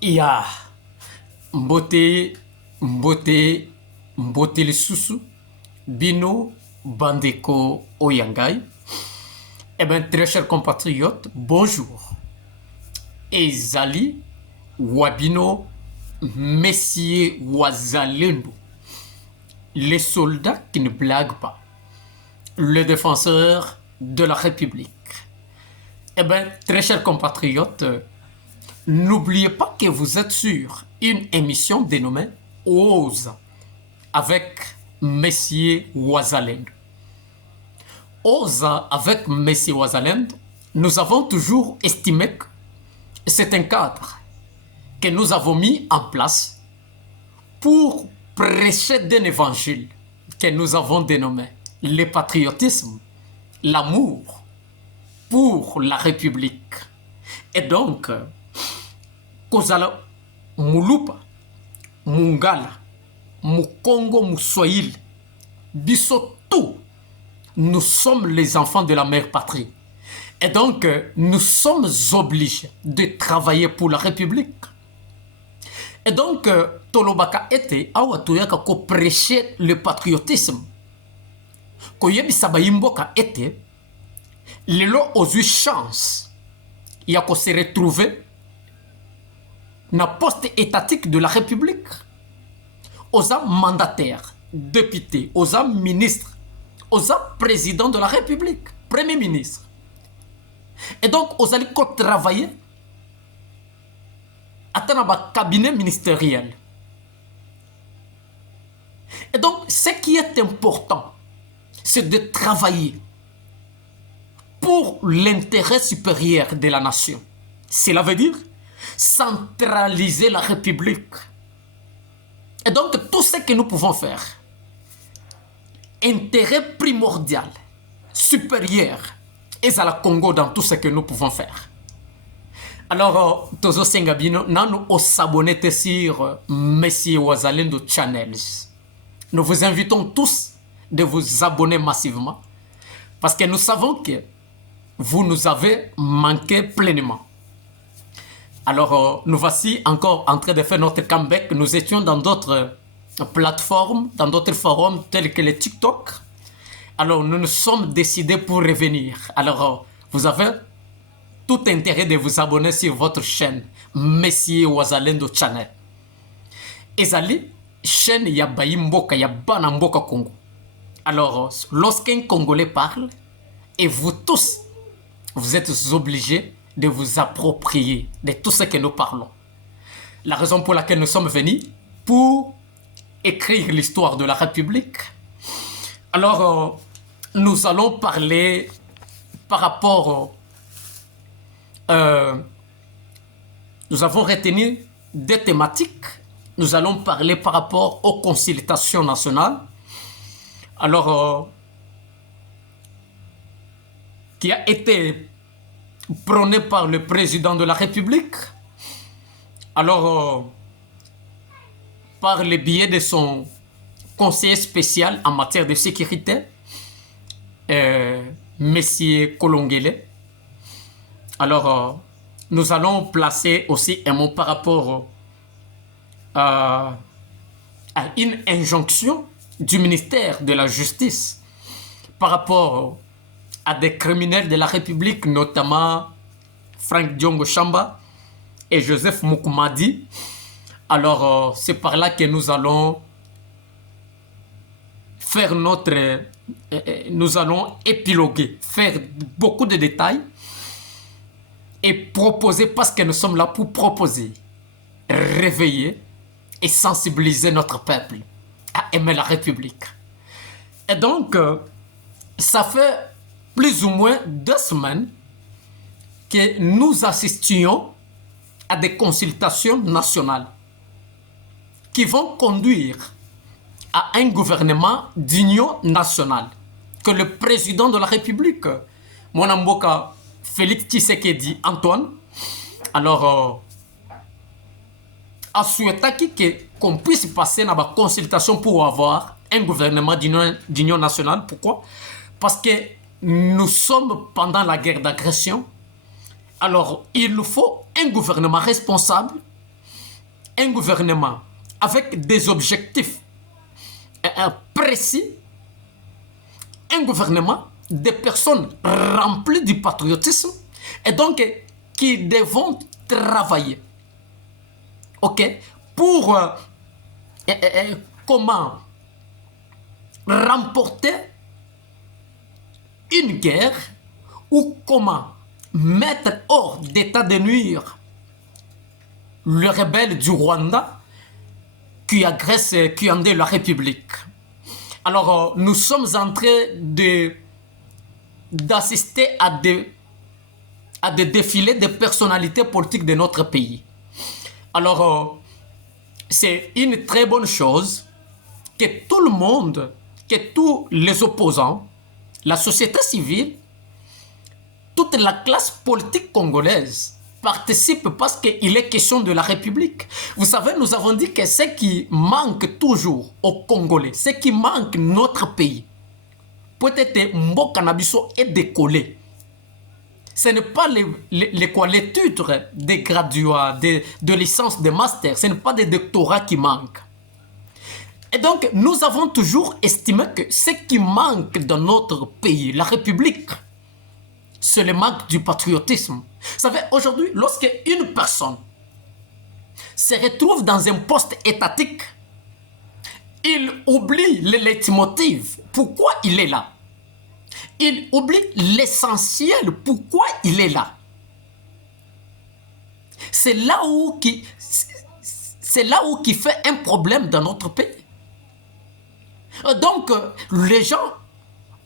Ya mbote mbote mbote lisusu bino bandeko oyangai. Eh bien, très chers compatriotes, bonjour. Ezali Wabino Messier Wazalendo, les soldats qui ne blaguent pas, le défenseur de la République. Eh bien, très chers compatriotes, n'oubliez pas que vous êtes sur une émission dénommée Ose avec Messier Wazalendo. Ose avec Messier Wazalendo, nous avons toujours estimé que c'est un cadre que nous avons mis en place pour prêcher d'un évangile que nous avons dénommé le patriotisme, l'amour pour la République. Et donc, kozala mulupa, mungala, mukongo, muswahili, biso tout, nous sommes les enfants de la mère patrie. Et donc, nous sommes obligés de travailler pour la République. Et donc, Tolobaka était awatoyaka ko prêcher le patriotisme. Koyebi Bayimboka était lelo ozui chance ya ko se retrouver na poste étatique de la République. Osa mandataire, député, osa ministre, osa président de la République, premier ministre. Et donc, vous allez travailler à un cabinet ministériel. Et donc, ce qui est important, c'est de travailler pour l'intérêt supérieur de la nation. Cela veut dire centraliser la République. Et donc, tout ce que nous pouvons faire, intérêt primordial, supérieur, et à la Congo dans tout ce que nous pouvons faire. Alors, Tozo Sengabino, nous s'abonner sur Messier Wazalendo Channels. Nous vous invitons tous de vous abonner massivement parce que nous savons que vous nous avez manqué pleinement. Alors, nous voici encore en train de faire notre comeback. Nous étions dans d'autres plateformes, dans d'autres forums tels que les TikTok. Alors, nous nous sommes décidés pour revenir. Alors, vous avez tout intérêt de vous abonner sur votre chaîne, Messier Wazalendo Channel. Ezali, chaîne Yabayi Mboka, Yabana Mboka Congo. Alors, lorsqu'un Congolais parle, et vous tous, vous êtes obligés de vous approprier de tout ce que nous parlons. La raison pour laquelle nous sommes venus, pour écrire l'histoire de la République. Alors, nous allons parler par rapport... nous avons retenu des thématiques. Nous allons parler par rapport aux consultations nationales. Alors, qui a été prôné par le président de la République. Alors, par le biais de son conseiller spécial en matière de sécurité, Messier Kolongele. Alors, nous allons placer aussi un mot par rapport à une injonction du ministère de la Justice par rapport à des criminels de la République, notamment Frank Diongo Chamba et Joseph Moukoumadi. Alors, c'est par là que nous allons faire nous allons épiloguer, faire beaucoup de détails et proposer, parce que nous sommes là pour proposer, réveiller et sensibiliser notre peuple à aimer la République. Et donc, ça fait plus ou moins 2 semaines que nous assistions à des consultations nationales qui vont conduire à un gouvernement d'union nationale que le président de la République, Mwanamboka Félix Tshisekedi Antoine, alors a souhaité qu'on puisse passer dans la consultation pour avoir un gouvernement d'union nationale. Pourquoi? Parce que nous sommes pendant la guerre d'agression. Alors, il nous faut un gouvernement responsable un gouvernement avec des objectifs précis, un gouvernement de personnes remplies du patriotisme et donc qui devront travailler, ok, pour comment remporter une guerre ou comment mettre hors d'état de nuire le rebelle du Rwanda qui agresse, qui endeuille la République. Alors, nous sommes en train d'assister à des défilés de personnalités politiques de notre pays. Alors, c'est une très bonne chose que tout le monde, que tous les opposants, la société civile, toute la classe politique congolaise participe parce qu'il est question de la République. Vous savez, nous avons dit que ce qui manque toujours aux Congolais, ce qui manque notre pays, peut-être Mboka Nabiso est décollé. Ce n'est pas les titres des graduats, de licence, de master, ce n'est pas des doctorats qui manquent. Et donc, nous avons toujours estimé que ce qui manque dans notre pays, la République, c'est le manque du patriotisme. Vous savez, aujourd'hui, lorsque une personne se retrouve dans un poste étatique, il oublie le leitmotiv, pourquoi il est là. Il oublie l'essentiel, pourquoi il est là. C'est là où qui fait un problème dans notre pays. Donc, les gens,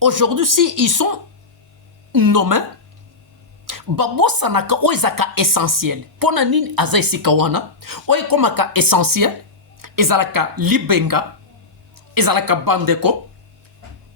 aujourd'hui, s'ils sont nommés, babo sanaka oizaka essentiel. Pona nini azaisika wana, oikomaka essentiel, ezalaka libenga, ezalaka bandeko,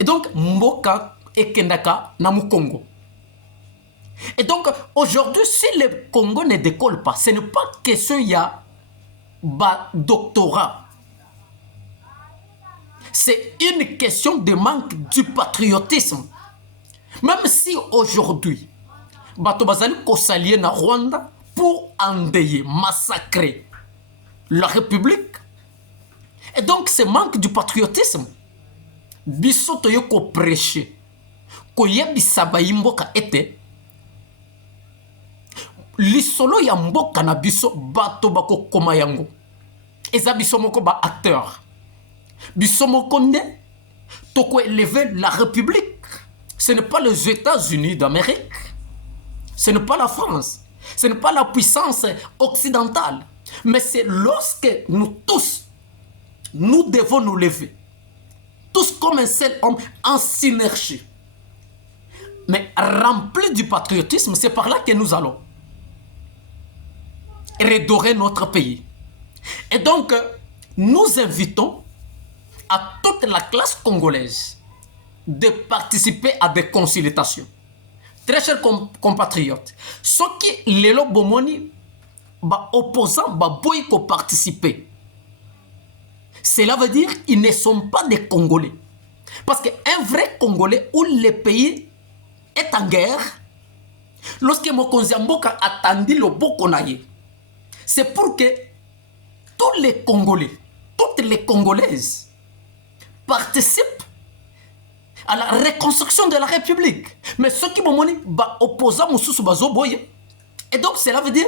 et donc mboka ekendaka na Congo. Et donc, aujourd'hui, si le Congo ne décolle pas, ce n'est pas question il y a doctorat. C'est une question de manque du patriotisme. Même si aujourd'hui, bato bazali kosalier na Rwanda pour endeuiller, massacrer la République. Et donc, ce manque du patriotisme, biso toyo ko prêcher, ko yebisa ba mboka ete, lisolo ya mboka na biso bato bako koma yango. Eza biso moko ba acteur. Biso moko nde toko élever la République. Ce n'est pas les États-Unis d'Amérique. Ce n'est pas la France. Ce n'est pas la puissance occidentale. Mais c'est lorsque nous tous, nous devons nous lever. Tous comme un seul homme en synergie. Mais remplis du patriotisme, c'est par là que nous allons redorer notre pays. Et donc, nous invitons à toute la classe congolaise de participer à des consultations. Très chers compatriotes, ceux qui lelo bomoni ba opposants ba boy ko participer. Cela veut dire qu'ils ne sont pas des Congolais. Parce qu'un vrai Congolais où le pays est en guerre, lorsque Mokonzi Mboka attendit le Bokonaye, c'est pour que tous les Congolais, toutes les Congolaises participent à la reconstruction de la République. Mais ceux qui m'ont dit, opposants Moussous Bazo Boye. Et donc, cela veut dire,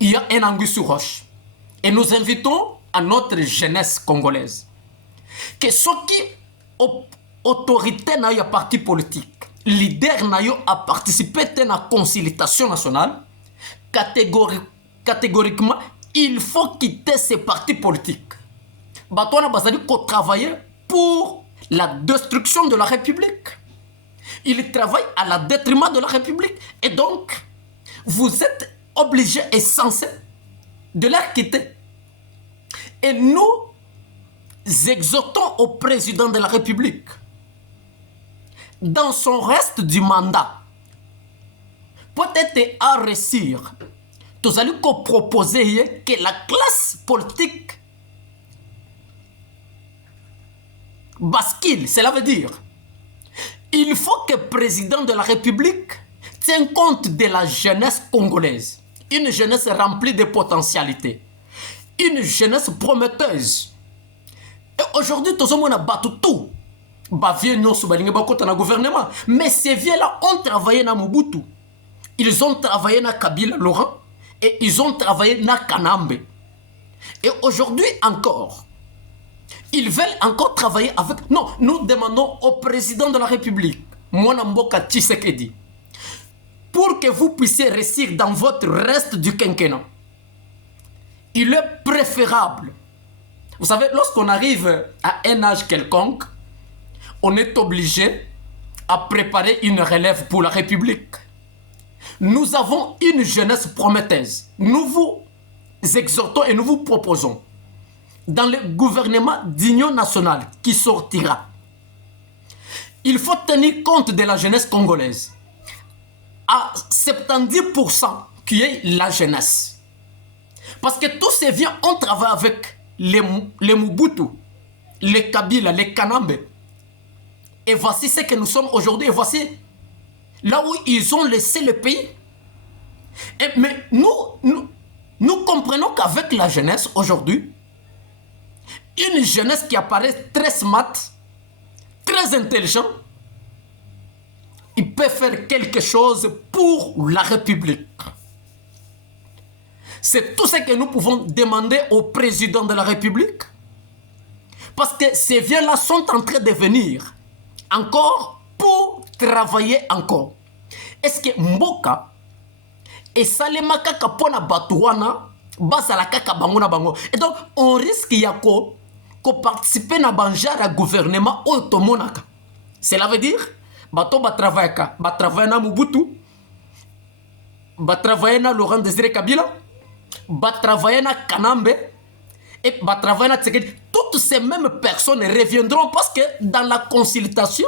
il y a un anguille sur roche. Et nous invitons à notre jeunesse congolaise que ceux qui autorité n'a eu parti politique, leader n'a eu à participer à la consultation nationale, catégoriquement, il faut quitter ces partis politiques. Batouana Bazali ko travailler pour la destruction de la République. Il travaille à la détriment de la République. Et donc, vous êtes obligés et censés de la quitter. Et nous exhortons au président de la République, dans son reste du mandat, peut-être à réussir, nous allons proposer que la classe politique bascule. Cela veut dire il faut que le président de la République tienne compte de la jeunesse congolaise. une jeunesse remplie de potentialités, une jeunesse prometteuse. Et aujourd'hui, tout le monde a battu tout. Gouvernement. Mais ces vieux-là ont travaillé dans Mobutu. Ils ont travaillé dans Kabila Laurent et ils ont travaillé dans Kanambe. Et aujourd'hui encore, ils veulent encore travailler avec... Non, nous demandons au président de la République, Mwanamboka Tshisekedi, pour que vous puissiez réussir dans votre reste du quinquennat. Il est préférable. Vous savez, lorsqu'on arrive à un âge quelconque, on est obligé à préparer une relève pour la République. Nous avons une jeunesse prometteuse. Nous vous exhortons et nous vous proposons, dans le gouvernement d'union nationale qui sortira, il faut tenir compte de la jeunesse congolaise. À 70% qui est la jeunesse. Parce que tous ces vieux ont travaillé avec les Mobutu, les Kabila, les Kanambe. Et voici ce que nous sommes aujourd'hui. Et voici là où ils ont laissé le pays. Mais nous comprenons qu'avec la jeunesse aujourd'hui, une jeunesse qui apparaît très smart, très intelligent, il peut faire quelque chose pour la République. C'est tout ce que nous pouvons demander au président de la République. Parce que ces vieux-là sont en train de venir encore pour travailler encore. Est-ce que Mboka et Salema kaka pona batouana basala kaka bango na bango. Et donc on risque yako participer na banjara gouvernement automonaka. Cela veut dire bato ba travailler na Mobutu, ba travailler na Laurent Désiré Kabila, ba travailler na Kanambe et ba travailler na Tshisekedi. Toutes ces mêmes personnes reviendront parce que dans la consultation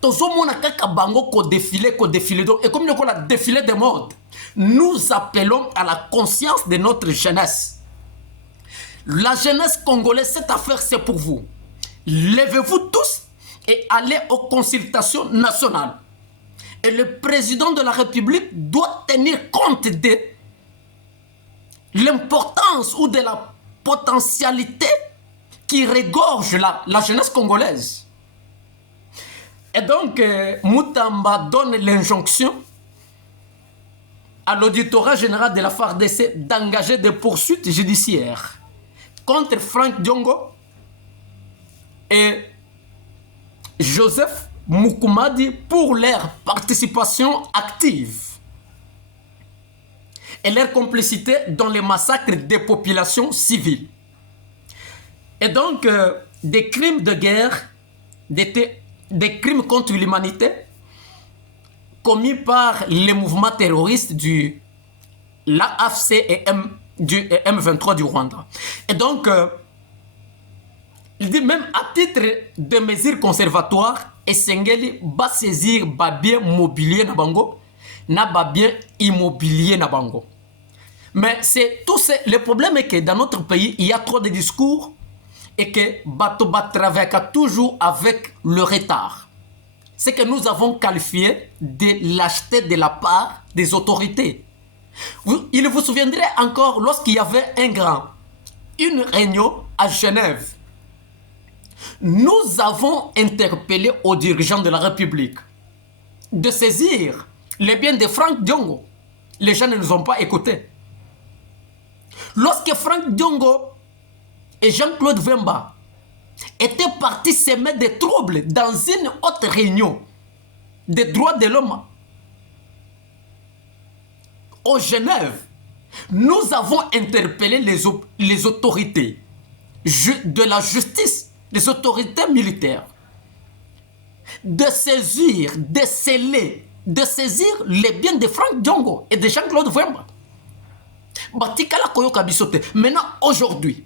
tozomona kaka bango ko défilé. Donc et comme on a défilé de mode, nous appelons à la conscience de notre jeunesse. La jeunesse congolaise, cette affaire c'est pour vous. Levez-vous tous et allez aux consultations nationales. Et le président de la République doit tenir compte de l'importance ou de la potentialité qui regorge la jeunesse congolaise. Et donc, Moutamba donne l'injonction à l'auditorat général de la FARDC d'engager des poursuites judiciaires contre Frank Diongo et Joseph Mukumadi pour leur participation active et leur complicité dans les massacres des populations civiles. Et donc, des crimes de guerre, des crimes contre l'humanité commis par les mouvements terroristes du l'AFC et du M23 du Rwanda. Et donc, il dit même à titre de mesures conservatoires, Essengeli va saisir ba bien mobilier na bango, na ba bien immobilier na bango. Mais c'est tout le problème est que dans notre pays, il y a trop de discours et que bato bat travaille toujours avec le retard. C'est que nous avons qualifié de lâcheté de la part des autorités. Il vous souviendrait encore lorsqu'il y avait une réunion à Genève. Nous avons interpellé aux dirigeants de la République de saisir les biens de Frank Diongo. Les gens ne nous ont pas écoutés. Lorsque Frank Diongo et Jean-Claude Vemba étaient partis semer des troubles dans une autre réunion des droits de l'homme au Genève, nous avons interpellé les autorités de la justice, les autorités militaires, de saisir, de sceller, de saisir les biens de Frank Diongo et de Jean-Claude Vemba. Maintenant, aujourd'hui,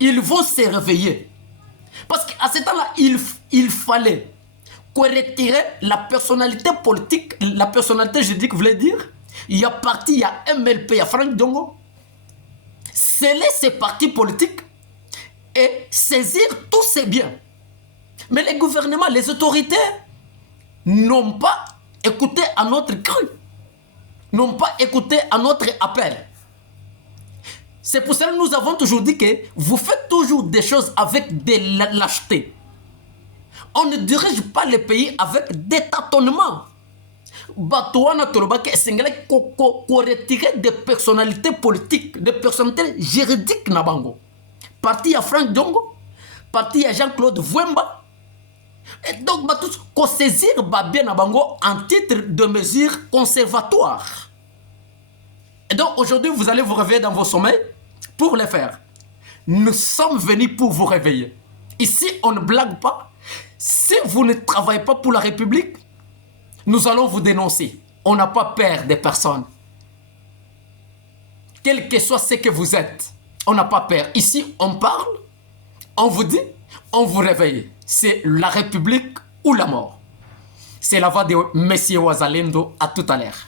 ils vont se réveiller. Parce qu'à ce temps-là, il fallait qu'on retire la personnalité politique, la personnalité juridique voulait dire, il y a parti, il y a MLP, il y a Frank Diongo, sceller ces partis politiques et saisir tous ces biens. Mais les gouvernements, les autorités n'ont pas écouté à notre cri. n'ont pas écouté à notre appel. C'est pour cela que nous avons toujours dit que vous faites toujours des choses avec de lâcheté. On ne dirige pas le pays avec des tâtonnements. Batouana Tolobake est retirer des personnalités politiques, des personnalités juridiques Nabango. Parti à Franck Diongo, parti à Jean-Claude Vouemba. Et donc, qu'on saisir bien Nabango en titre de mesure conservatoire. Et donc, aujourd'hui, vous allez vous réveiller dans vos sommeils pour les faire. Nous sommes venus pour vous réveiller. Ici, on ne blague pas. Si vous ne travaillez pas pour la République, nous allons vous dénoncer. On n'a pas peur des personnes. Quel que soit ce que vous êtes, on n'a pas peur. Ici, on parle, on vous dit, on vous réveille. C'est la République ou la mort. C'est la voix de M. Wazalendo. À tout à l'heure.